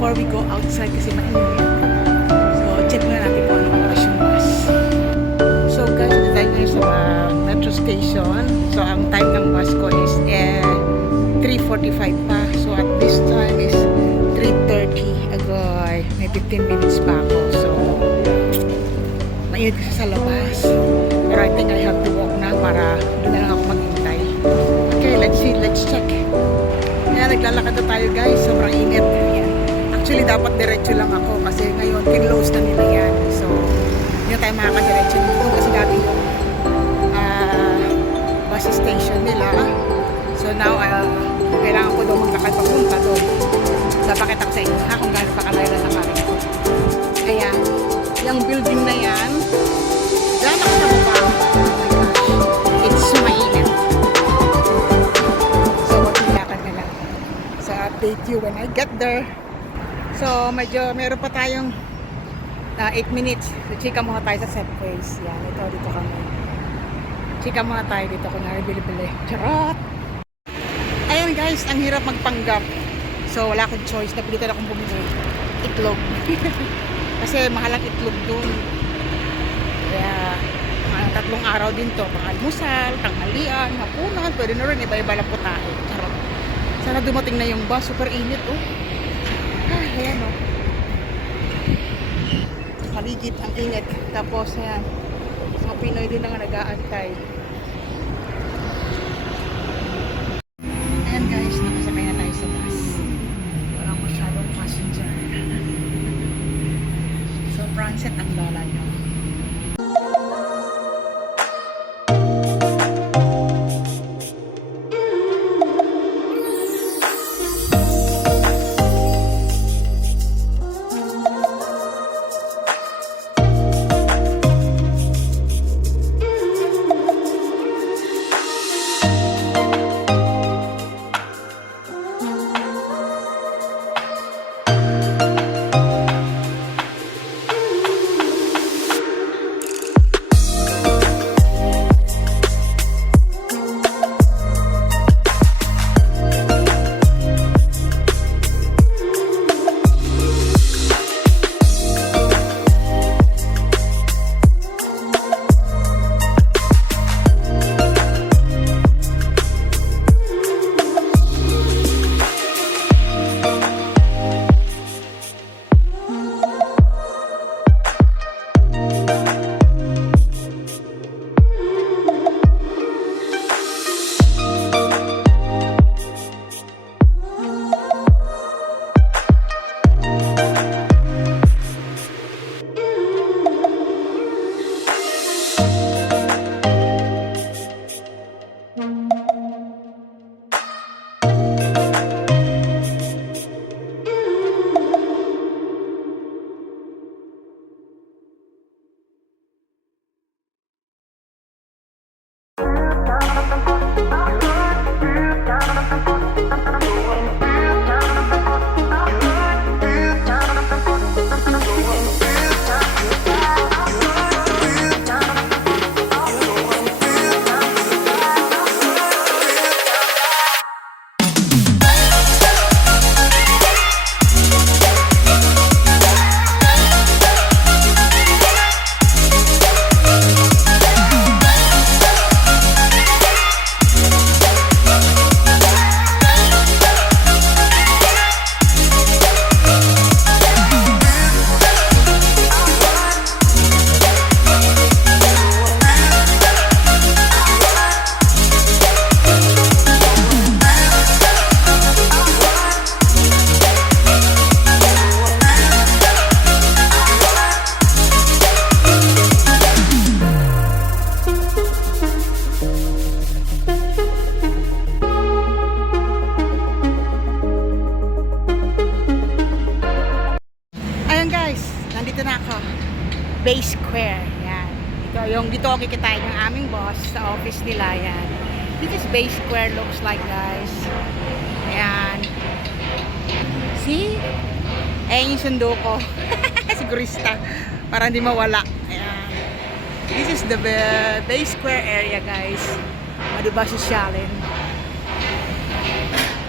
before we go outside kasi mainit. So, check na natin kung anong oras yung bus. So guys, dito tayo ngayon sa metro station. So, ang time ng bus ko is 3:45 pa. So, at this time is 3:30. Agoy, may 15 minutes pa ako. So, mainit kasi sa labas. Pero I think I have to walk na para doon na lang ako maghintay. Okay, let's see. Let's check. Kaya naglalakad na tayo guys. Sobrang init. Ayan. Actually, dapat diretso lang ako kasi ngayon, kinlose na nila yan. So, hindi na tayo makakadiretso dito kasi dati yung bus station nila. So, now, kailangan ko daw maglakad papunta doon. Napakita ko sa inyo ha kung gaano pa kalayo na nakarin ko. Kaya, yung building na yan, dyan ako sa baba. Oh my gosh. It's mainit. So, maglakad na lang. So, update you when I get there. So, medyo meron pa tayong 8 minutes. So, chika muna tayo sa Subways. Yan, dito kami. Chika muna tayo dito kung naribili-bili. Charot! Ayan guys, ang hirap magpanggap. So, wala akong choice. Napilitan akong bumili. Itlog. Kasi mahal ang itlog dun. Kaya, 3 araw din to. Pang-almusal, tanghalian, hapunan. Pwede na rin, iba-iba lang po tayo. Charot. Sana dumating na yung bus. Super init, oh. Ay, ayan, oh. Paligid ang init. Tapos, ayan. Mga Pinoy din na nga nag-aantay. Ayan guys, nakasakay na tayo sa bus. Walang masyadong passenger. So, Francet ang lola nyo. Bay Square. Yan. Dito ako kikitain yung aming boss sa office nila. Yan. This is Bay Square looks like, guys. Ayan. See? Ayan yung sundo ko. Sigurista. Para hindi mawala. Ayan. This is the Bay Square area, guys. Madiba sosyalin.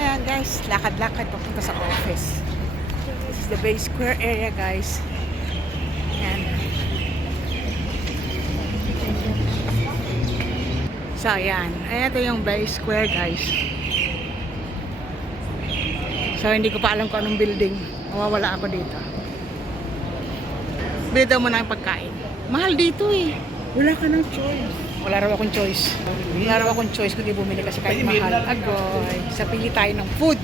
Ayan, guys. Lakad-lakad papunta sa office. This is the Bay Square area, guys. Yan. So, ayan. Ayan, ito yung Bay Square, guys. So, hindi ko pa alam kung anong building. Mawawala ako dito. Bili daw muna ang pagkain. Mahal dito eh. Wala ka ng choice. Wala raw akong choice. Wala raw akong choice kundi bumili kasi kahit mahal. Agoy. Sa pili tayo ng food.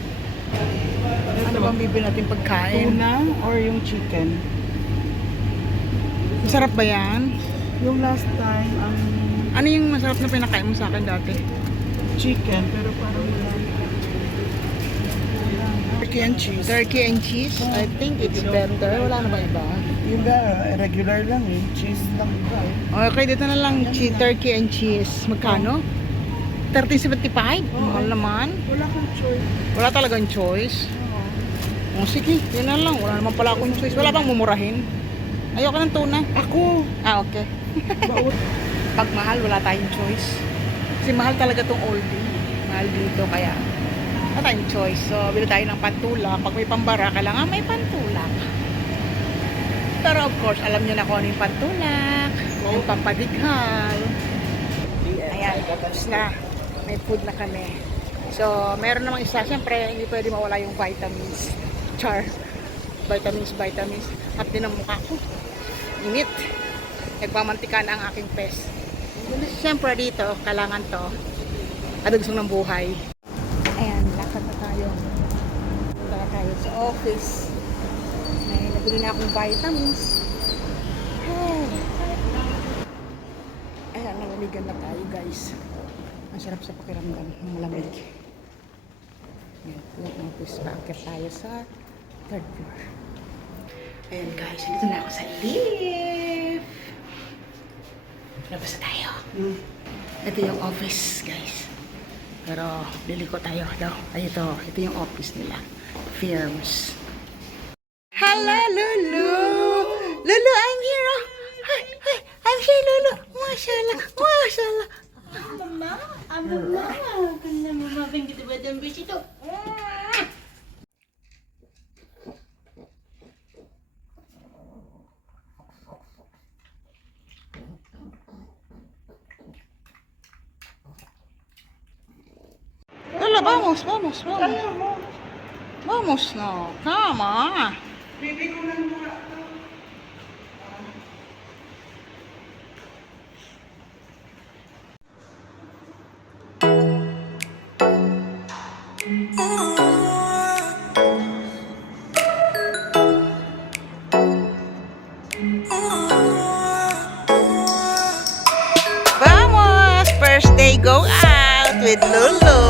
Ano bang bibili natin pagkain? Tuna or yung chicken? Masarap ba yan? Yung last time, ang Ano yung masarap na pinakain mo sa akin dati? chicken, pero parang wala. Turkey and cheese. Turkey and cheese? I think it's better. Wala na ba iba? Yung regular lang eh. Cheese lang ba eh. Okay, dito na lang turkey and cheese. Magkano? 13.75? Mahal naman. Wala kang choice. Wala talagang choice. Oh, sige, yun na lang. Wala naman pala akong choice. Wala bang mumurahin? Ayoko ng tuna. Ako! Ah, okay. Baot. Pag mahal, wala tayong choice. Kasi mahal talaga tong oldie. Mahal dito, kaya wala tayong choice. So, bili tayo ng pantulak. Pag may pambara, kailangan may pantulak. Pero of course, alam niyo na kung ano yung pantulak. Yung pampadighal. Ayan, tapos na. May food na kami. So, meron namang isa. Siyempre, hindi pwede mawala yung vitamins. Char. Vitamins. Hapdi ng mukha ko. Init. Nagmamantika na ang aking pes. Siyempre dito, kailangan to. Kadugsong ng buhay. Ayan, lakad na tayo. Punta na tayo sa office. May nabili na akong vitamins. Hey. Ayan, nalaligan na tayo, guys. Ang sarap sa pakiramdam ng malamig. Ayan, yung office. Paakit tayo sa third floor. Ayan, guys. Dito na ako sa lift. Labas na tayo. Ito yung office, guys. Pero, liliko tayo daw. Ay, ito yung office nila. Firms. Hello, Lulu! Lulu, I'm here! Oh. Hi, I'm here, Lulu! Mashallah! Mama, kanya mama pinggit ba ng bisito? Lulu, vamos! Vamos na! Come on! Baby ko lang muna. Vamos! First day go out with Lulu!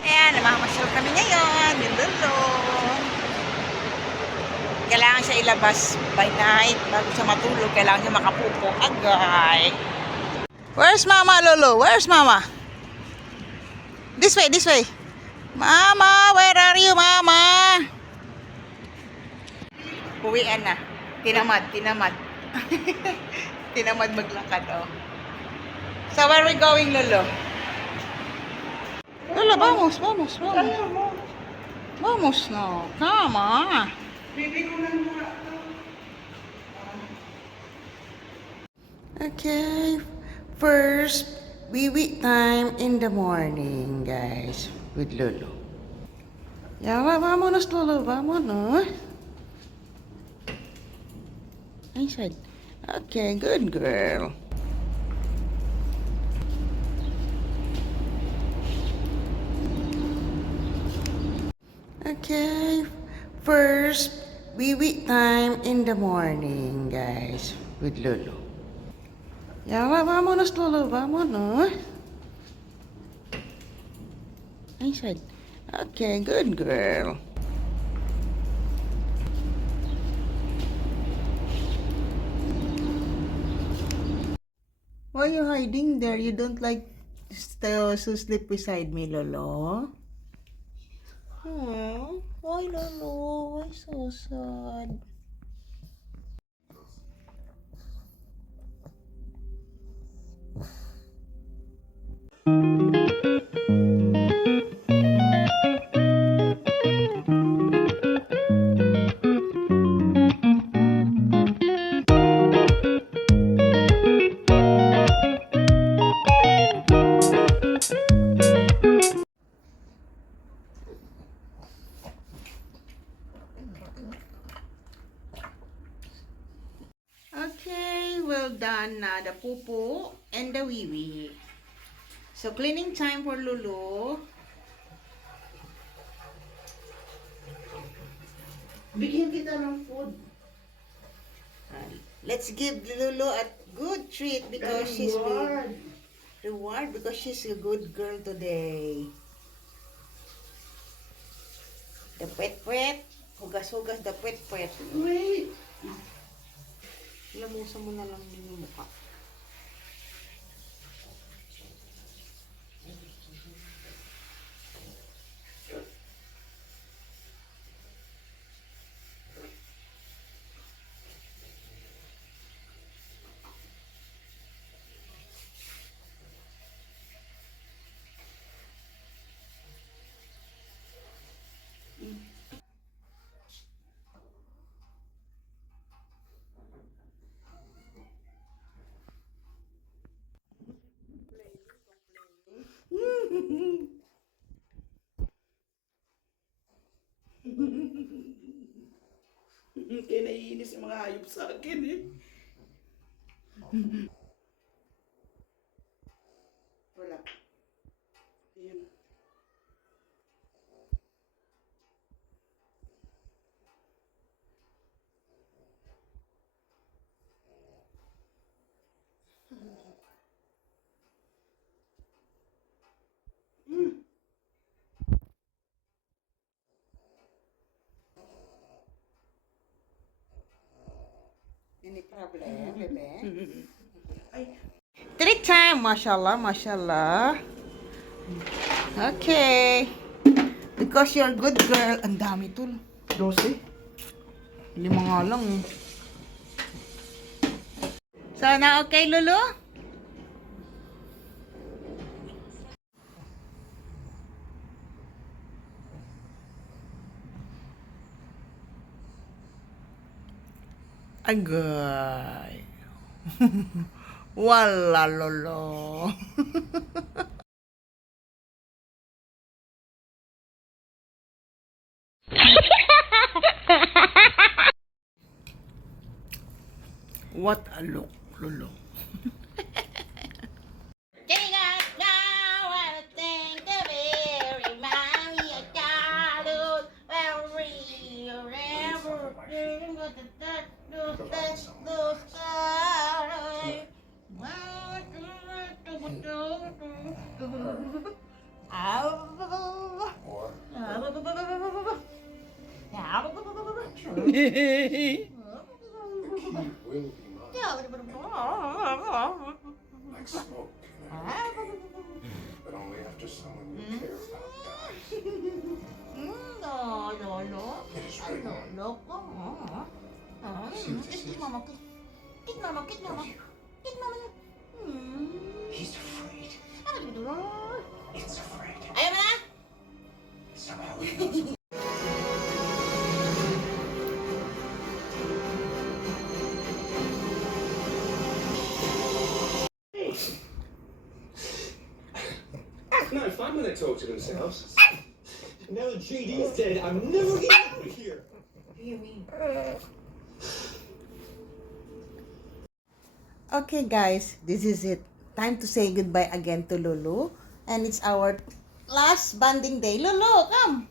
Ayan, namamasyal kami ngayon with Lulu. Kailangan siya ilabas by night bago siya matulog. Kailangan siya makapupo agay. Where's Mama, Lulu? Where's Mama? This way. Mama, where are you, Mama? Uwian na. Tinamad. Tinamad maglakad, oh. So, where are we going, Lolo? Lolo, vamos. Vamos na. Come on. Baby ko lang muna. Okay. First, wee time in the morning, guys, with Lolo. Ya, vámonos, Lolo, vámonos. Inside. Okay, good girl. Okay, first, wee time in the morning, guys, with Lolo. Ya, vámonos, Lolo, vámonos. Inside. Okay, good girl. Why are you hiding there? You don't like to sleep beside me, Lolo? Why, Lolo? Why so sad? Okay, well done na the pupo and the wiwi. So cleaning time for Lulu. Bigyan kita ng food. Let's give Lulu a good treat because she's Reward. reward because she's a good girl today. The pet-pet. Hugas-hugas the pet-pet. Wait. Lamusan mo na lang yung mukha. Kaya naiinis yung mga hayop sa akin eh. Wala. Ayan. Any problem, bebe? Ay, Treat time! Mashallah, mashallah. Okay. Because you're a good girl. Ang dami tol. 12. 5 nga lang. So, na okay, Lulu? Agay. Wala, lolo. What a look, lolo. Will be mine. Like smoke. But only after someone you care about dies. It is written. He's afraid. It's afraid. Somehow he knows. No, fine when they talk to themselves. Now that JD's dead, I'm never getting out of here. Okay guys, this is it. Time to say goodbye again to Lulu. And it's our last bonding day. Lulu, come!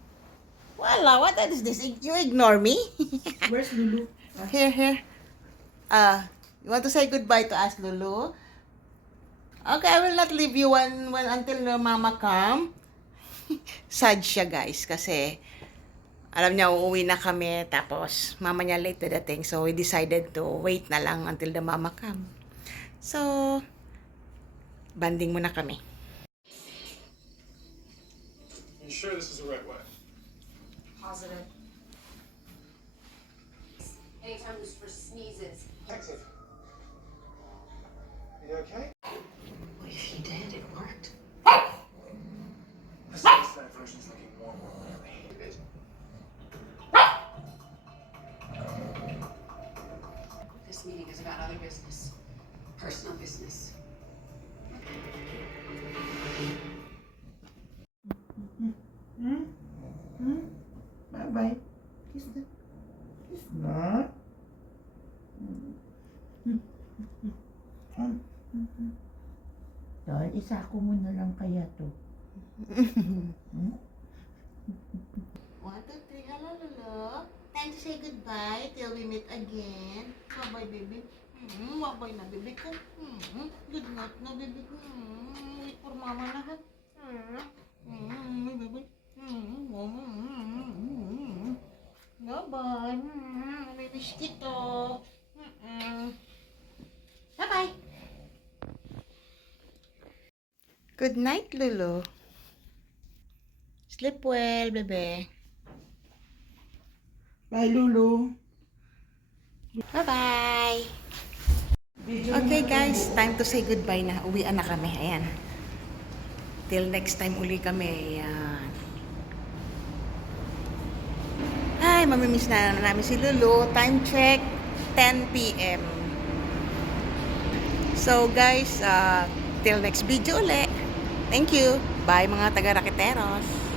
Wala, what is this? You ignore me? Where's Lulu? Here. You want to say goodbye to us, Lulu? Okay, I will not leave you when until your mama come. Sad siya guys kasi alam niya uuwi na kami tapos mama niya late dating, so we decided to wait na lang until the mama come. So banding muna kami. You sure this is the right way? Positive. Anytime this for sneezes. Exit. You okay? What if he did? It worked. is about other business. Personal business. Bye-bye. Kiss na. Tol, isako mo na lang kaya to. 1, 2, 3. Hello, Lolo. Time to say goodbye till we meet again. Bye-bye, baby. Bye-bye na, baby ko. Good night na, baby ko. Wait for mama na, ha? Baby. Bye-bye. Baby, kita. Bye-bye. Good night, Lulu. Sleep well, bebe. Bye, Lulu. Bye-bye. Okay guys, time to say goodbye na. Uwian na kami. Ayan. Till next time uli kami. Ayan. Ay, mamimiss na namin si Lulu. Time check, 10 p.m. So guys, till next video uli. Thank you. Bye mga taga-Raqueteros.